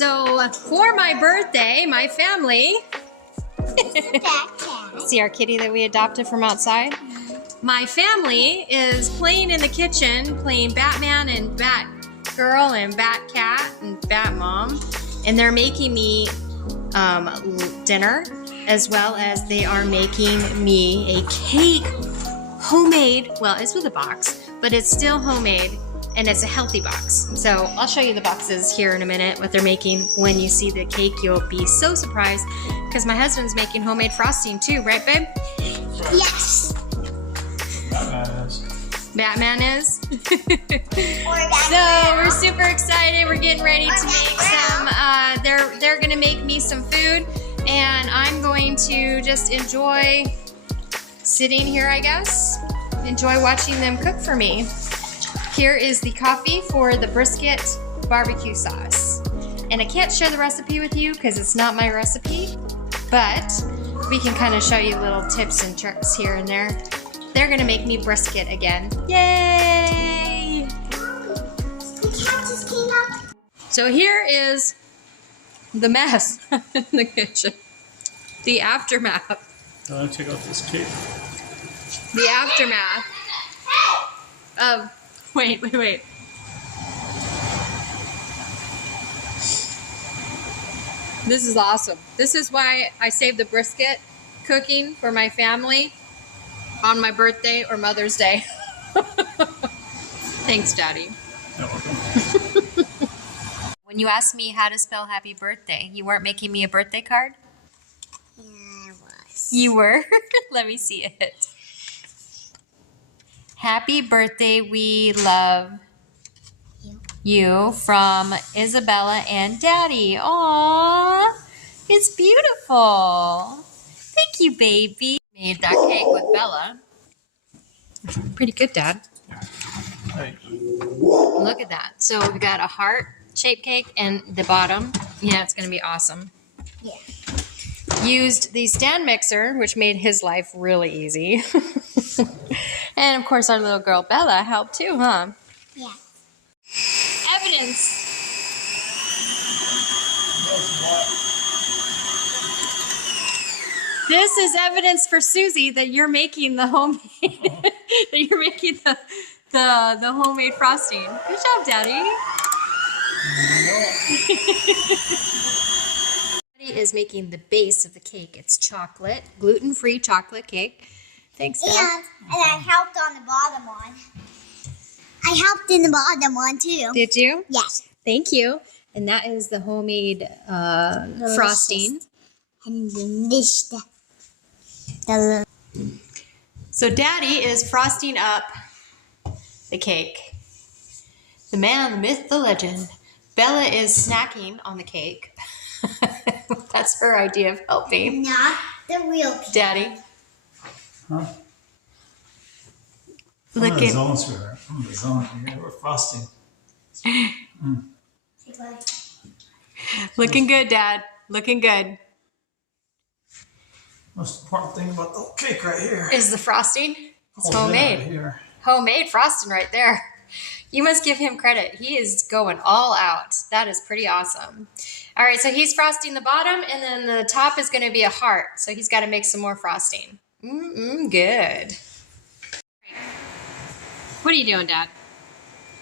So for my birthday, my family, see our kitty that we adopted from outside? My family is playing in the kitchen, playing Batman and Batgirl and Batcat and Batmom. And they're making me dinner, as well as they are making me a cake, homemade. Well, it's with a box, but it's still homemade. And it's a healthy box. So I'll show you the boxes here in a minute, what they're making. When you see the cake, you'll be so surprised because my husband's making homemade frosting too, right, babe? Yes. Batman is? So we're super excited. We're getting ready to make some, they're gonna make me some food, and I'm going to just enjoy sitting here, I guess. Enjoy watching them cook for me. Here is the coffee for the brisket barbecue sauce. And I can't share the recipe with you because it's not my recipe, but we can kind of show you little tips and tricks here and there. They're gonna make me brisket again. Yay! The cat just came up. So here is the mess in the kitchen. The aftermath. I'm gonna take off this cake. The aftermath of... Wait. This is awesome. This is why I saved the brisket cooking for my family on my birthday or Mother's Day. Thanks, Daddy. You're welcome. When you asked me how to spell happy birthday, you weren't making me a birthday card? Yeah, I was. You were? Let me see it. Happy birthday, we love you from Isabella and Daddy. Aww, it's beautiful. Thank you, baby. Made that cake with Bella. Pretty good, Dad. Hey. Look at that. So we got a heart-shaped cake and the bottom. Yeah, it's gonna be awesome. Yeah. Used the stand mixer, which made his life really easy. And of course our little girl Bella helped too, huh? Yeah. Evidence. This is evidence for Susie that you're making the homemade that you're making the homemade frosting. Good job, Daddy. Daddy is making the base of the cake. It's chocolate, gluten-free chocolate cake. Thanks, Dad. And I helped on the bottom one. I helped in the bottom one too. Did you? Yes. Thank you. And that is the homemade frosting. And delicious. So Daddy is frosting up the cake. The man, the myth, the legend. Bella is snacking on the cake. That's her idea of helping. Not the real cake. Daddy. Huh? Look I'm in the at zone, sweetheart. I'm in the zone. Yeah, we're frosting. looking good, Dad. Looking good. Most important thing about the whole cake right here. Is the frosting? It's Oh, yeah, homemade. right here. Homemade frosting right there. You must give him credit. He is going all out. That is pretty awesome. All right, so he's frosting the bottom, and then the top is going to be a heart. So he's got to make some more frosting. Good. What are you doing, Dad?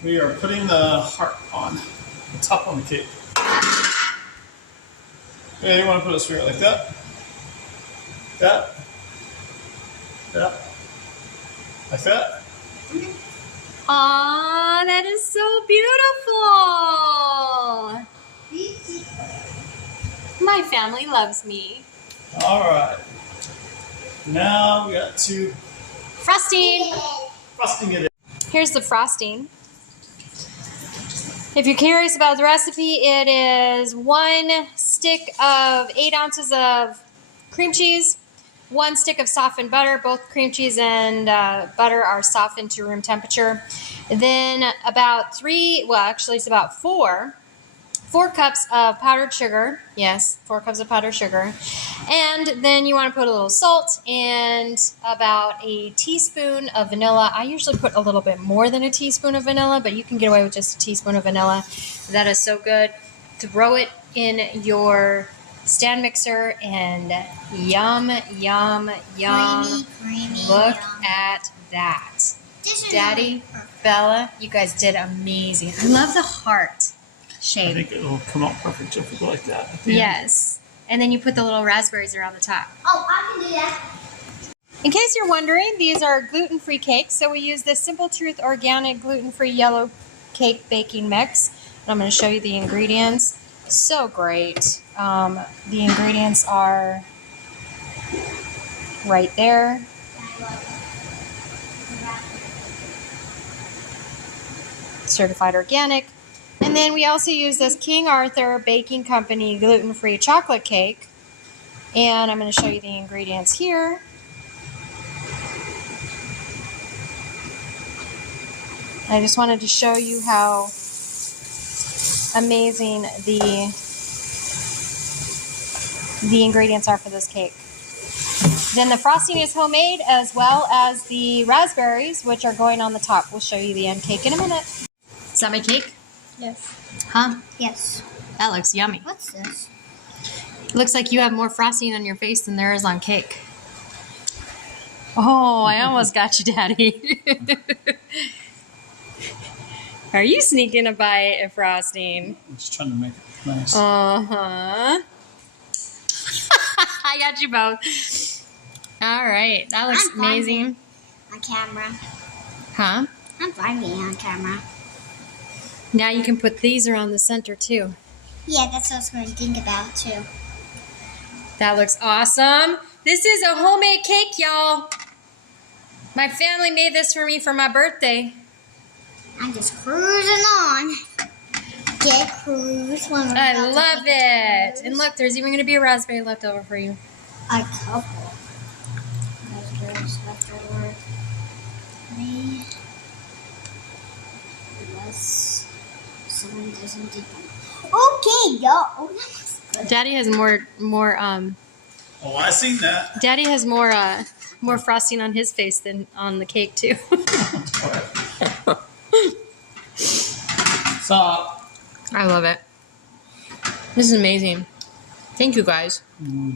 We are putting the heart on the top on the cake. Yeah, you want to put it straight like that? That? That? Like that? Aw, that is so beautiful. My family loves me. All right. Now we got to Frosting. frosting it in. Here's the frosting. If you're curious about the recipe, it is 1 stick of 8 ounces of cream cheese, 1 stick of softened butter. Both cream cheese and butter are softened to room temperature. Then about 4 cups of powdered sugar. Yes, 4 cups of powdered sugar. And then you want to put a little salt and about a teaspoon of vanilla. I usually put a little bit more than a teaspoon of vanilla, but you can get away with just a teaspoon of vanilla. That is so good. Throw it in your stand mixer and yum, yum, yum. Creamy, Look yum. at that. This is Daddy, perfect. Bella, you guys did amazing. I love the heart I shape. think it'll come out perfect if we go like that. At the end. Yes. And then you put the little raspberries around the top. Oh, I can do that. In case you're wondering, these are gluten-free cakes. So we use this Simple Truth Organic Gluten-Free Yellow Cake Baking Mix. And I'm going to show you the ingredients. So great. The ingredients are right there. Certified organic. And then we also use this King Arthur Baking Company gluten-free chocolate cake. And I'm going to show you the ingredients here. I just wanted to show you how amazing the ingredients are for this cake. Then the frosting is homemade, as well as the raspberries, which are going on the top. We'll show you the end cake in a minute. Is that my cake? Yes. Huh? Yes. That looks yummy. What's this? Looks like you have more frosting on your face than there is on cake. Oh, I almost got you, Daddy. Are you sneaking a bite of frosting? I'm just trying to make it nice. Uh-huh. I got you both. All right. That looks I'm fine amazing. On camera. Huh? I'm fine being on camera. Now you can put these around the center, too. Yeah, that's what I was going to think about, too. That looks awesome. This is a homemade cake, y'all. My family made this for me for my birthday. I'm just cruising on. Get cruise when we're I about to love take a it. cruise. And look, there's even going to be a raspberry left over for you. A couple. Raspberries left over. Me. Unless someone doesn't eat them. Okay, go. Daddy has more Oh, I seen that. Daddy has more frosting on his face than on the cake too. Stop. I love it. This is amazing. Thank you guys. Did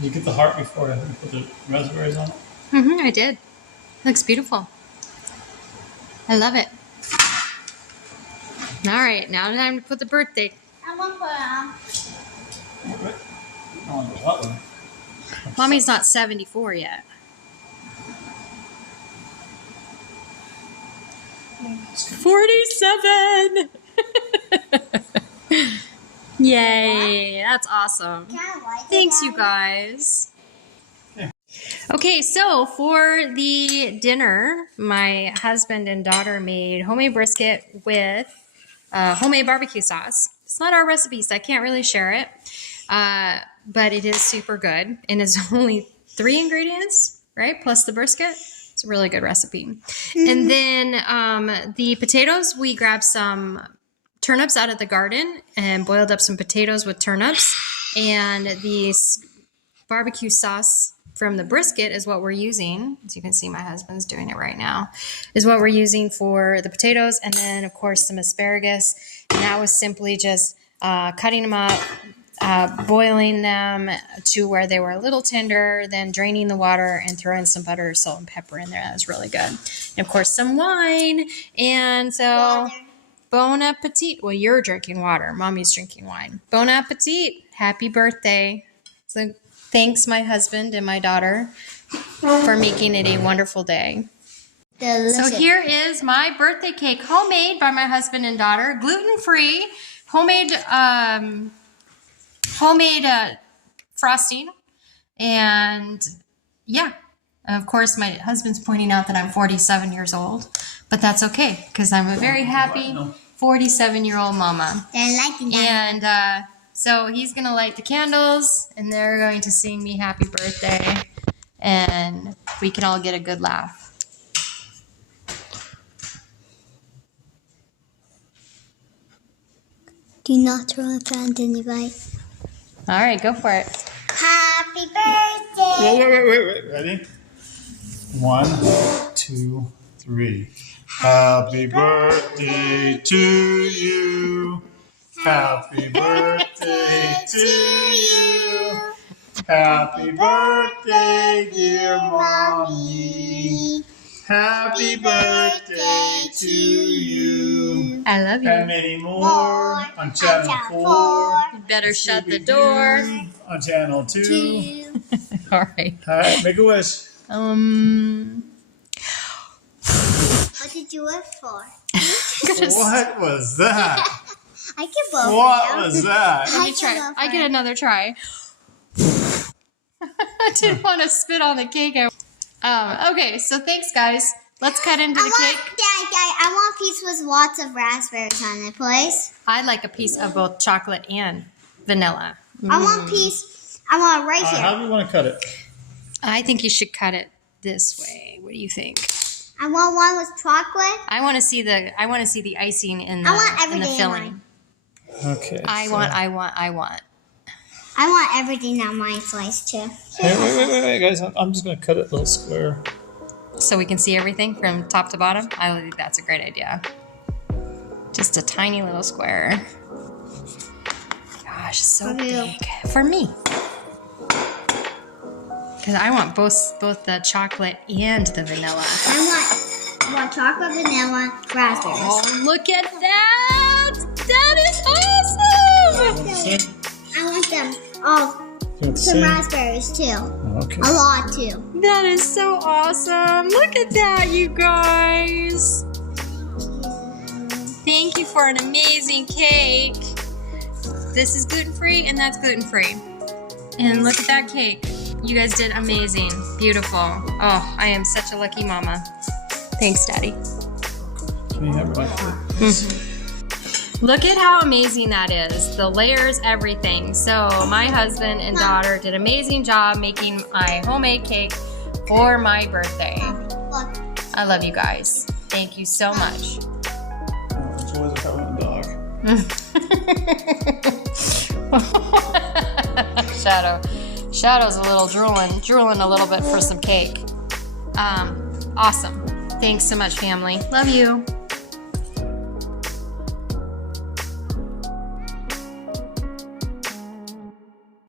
you get the heart before I put the raspberries on it? I did. Looks beautiful. I love it. All right, now time to put the birthday. I'm going to put Right. I want to go that way. Mommy's not 74 yet. 47. Yay, that's awesome. Thanks, you guys. Okay, so for the dinner, my husband and daughter made homemade brisket with homemade barbecue sauce. It's not our recipe, so I can't really share it, but it is super good. And it's only 3 ingredients, right? Plus the brisket. It's a really good recipe. And then the potatoes, we grabbed some turnips out of the garden and boiled up some potatoes with turnips. And the barbecue sauce from the brisket is what we're using. As you can see, my husband's doing it right now, is what we're using for the potatoes. And then, of course, some asparagus. And that was simply just cutting them up, boiling them to where they were a little tender, then draining the water and throwing some butter, salt, and pepper in there. That was really good. And, of course, some wine. And so, bon appetit. Well, you're drinking water. Mommy's drinking wine. Bon appetit. Happy birthday. So thanks, my husband and my daughter, for making it a wonderful day. Delicious. So here is my birthday cake, homemade by my husband and daughter, gluten-free, homemade frosting, and yeah, of course my husband's pointing out that I'm 47 years old, but that's okay because I'm a very happy 47-year-old mama. They're liking that. And so he's going to light the candles, and they're going to sing me happy birthday, and we can all get a good laugh. Do not throw a fountain, you guys. All right, go for it. Happy birthday! Wait. Ready? 1, 2. 2, 3. Happy birthday to you. Happy birthday to you. Happy birthday, dear mommy. Happy birthday to you. I love you. And many more on channel 4. You better shut the door. On channel 2. All right. All right, make a wish. What did you wish for? What was that? I can both. What was that? Let me try. I get another try. I didn't want to spit on the cake. Okay, so thanks, guys. Let's cut into the cake. I want a piece with lots of raspberries on it, please. I'd like a piece of both chocolate and vanilla. I want a piece. I want it right here. How do you want to cut it? I think you should cut it this way. What do you think? I want one with chocolate. I want to see the icing in the, I want in the everything in filling. mine. Okay. I want everything on my slice too. Wait, guys. I'm just going to cut it a little square. So we can see everything from top to bottom. I think that's a great idea. Just a tiny little square. Gosh, so For you. big. For me. Because I want both the chocolate and the vanilla. I want chocolate, vanilla, raspberries. Oh, look at that! That is awesome! I want them all. Some raspberries too. Okay. A lot too. That is so awesome! Look at that, you guys! Thank you for an amazing cake. This is gluten-free and that's gluten-free. And look at that cake. You guys did amazing. Beautiful. Oh, I am such a lucky mama. Thanks, Daddy. Can you have it like that? Look at how amazing that is. The layers, everything. So my husband and daughter did an amazing job making my homemade cake for my birthday. Look. I love you guys. Thank you so much. Enjoy the having a dog. Shadow's a little drooling a little bit for some cake. Awesome. Thanks so much, family. Love you.